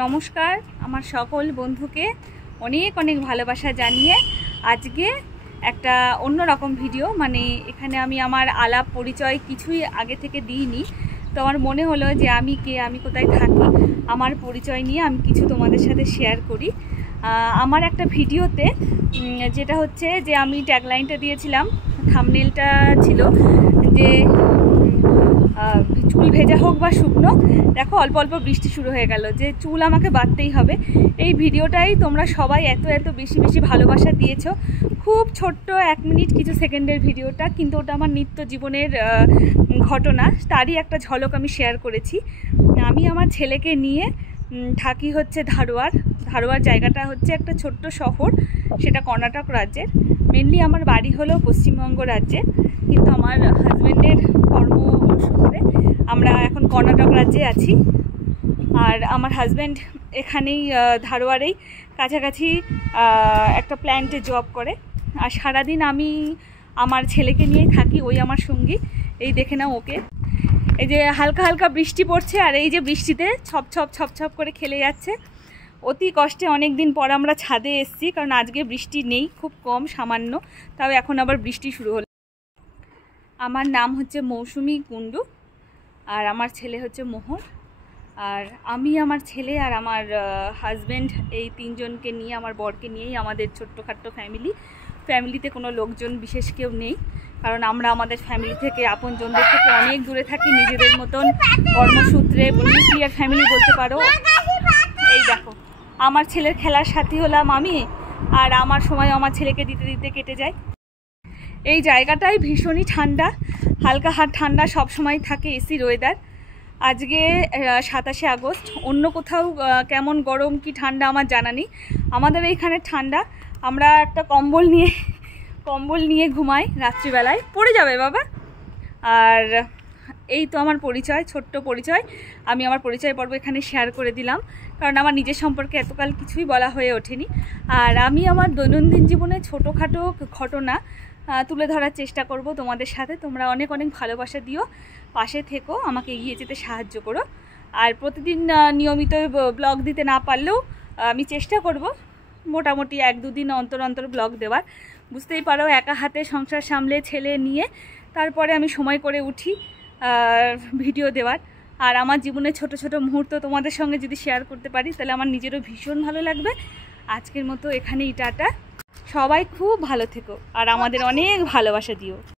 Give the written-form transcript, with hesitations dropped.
নমস্কার আমার সকল বন্ধুকে অনেক অনেক ভালোবাসা জানিয়ে আজকে একটা অন্যরকম ভিডিও, মানে এখানে আমি আমার আলাপ পরিচয় কিছুই আগে থেকে দিইনি। তো আমার মনে হলো যে আমি কে, আমি কোথায় থাকি, আমার পরিচয় নিয়ে আমি কিছু তোমাদের সাথে শেয়ার করি। আমার একটা ভিডিওতে যেটা হচ্ছে যে আমি ট্যাগলাইনটা দিয়েছিলাম, থাম্বনেলটা ছিল যে চুল ভেজা হোক বা শুকনো। দেখো অল্প অল্প বৃষ্টি শুরু হয়ে গেল, যে চুল আমাকে বাঁধতেই হবে। এই ভিডিওটাই তোমরা সবাই এত এত বেশি বেশি ভালোবাসা দিয়েছো। খুব ছোট্ট 1 মিনিট কিছু সেকেন্ডের ভিডিওটা, কিন্তু ওটা আমার নিত্য জীবনের ঘটনা, তারই একটা ঝলক আমি শেয়ার করেছি। আমি আমার ছেলেকে নিয়ে থাকি হচ্ছে ধারওয়াড় জায়গাটা হচ্ছে একটা ছোট্ট শহর, সেটা কর্ণাটক রাজ্যের। মেনলি আমার বাড়ি হলো পশ্চিমবঙ্গ রাজ্যে, কিন্তু আমার হাজব্যান্ডের কর্মসূত্রে আমরা এখন কর্ণাটক রাজ্যে আছি। আর আমার হাজব্যান্ড এখানেই ধারওয়াড়েই কাছাকাছি একটা প্ল্যান্টে জব করে। আর সারাদিন আমি আমার ছেলেকে নিয়েই থাকি, ওই আমার সঙ্গী। এই দেখে নাও ওকে, এই যে হালকা হালকা বৃষ্টি পড়ছে, আর এই যে বৃষ্টিতে ছপ ছপ ছপ ছপ করে খেলে যাচ্ছে। অতি কষ্টে অনেক দিন পর আমরা ছাদে এসেছি, কারণ আজকে বৃষ্টি নেই, খুব কম, সামান্য। তাও এখন আবার বৃষ্টি শুরু হলো। আমার নাম হচ্ছে মৌসুমী কুণ্ডু, আর আমার ছেলে হচ্ছে মোহর। আর আমি, আমার ছেলে আর আমার হাজব্যান্ড, এই 3 জনকে নিয়ে, আমার বরকে নিয়েই আমাদের ছোট্টখাট্টো ফ্যামিলিতে কোনো লোকজন বিশেষ কেউ নেই, কারণ আমরা আমাদের ফ্যামিলি থেকে, আপনজনদের থেকে অনেক দূরে থাকি, নিজেদের মতন কর্মসূত্রে নিউক্লিয়ার ফ্যামিলি বলতে পারো। এই দেখো, আমার ছেলের খেলার সাথী হলাম আমি, আর আমার সময় আমার ছেলেকে দিতে দিতে কেটে যায়। এই জায়গাটাই ভীষণই ঠান্ডা, হালকা ঠান্ডা সব সময় থাকে, এসির ওয়েদার। আজকে 27শে আগস্ট, অন্য কোথাও কেমন গরম কি ঠান্ডা আমার জানা নেই, আমাদের এইখানে ঠান্ডা। আমরা একটা কম্বল নিয়ে ঘুমাই রাত্রিবেলায়, পড়ে যাবে বাবা। আর এই তো আমার পরিচয়, ছোট্ট পরিচয়। আমি আমার পরিচয় পর্ব এখানে শেয়ার করে দিলাম, কারণ আমার নিজের সম্পর্কে এতকাল কিছুই বলা হয়ে ওঠেনি। আর আমি আমার দৈনন্দিন জীবনে ছোটোখাটো ঘটনা তুলে ধরার চেষ্টা করব তোমাদের সাথে। তোমরা অনেক অনেক ভালোবাসা দিও, পাশে থেকো, আমাকে এগিয়ে যেতে সাহায্য করো। আর প্রতিদিন নিয়মিত ব্লগ দিতে না পারলেও আমি চেষ্টা করব মোটামুটি 1-2 দিন অন্তর অন্তর ব্লগ দেওয়ার। বুঝতেই পারো, একা হাতে সংসার সামলে ছেলে নিয়ে তারপরে আমি সময় করে উঠি ভিডিও দেওয়ার। আর আমার জীবনে ছোট ছোট মুহূর্ত তোমাদের সঙ্গে যদি শেয়ার করতে পারি, তাহলে আমার নিজেরও ভীষণ ভালো লাগবে। আজকের মতো এখানেই টাটা, সবাই খুব ভালো থেকো আর আমাদের অনেক ভালোবাসা দিও।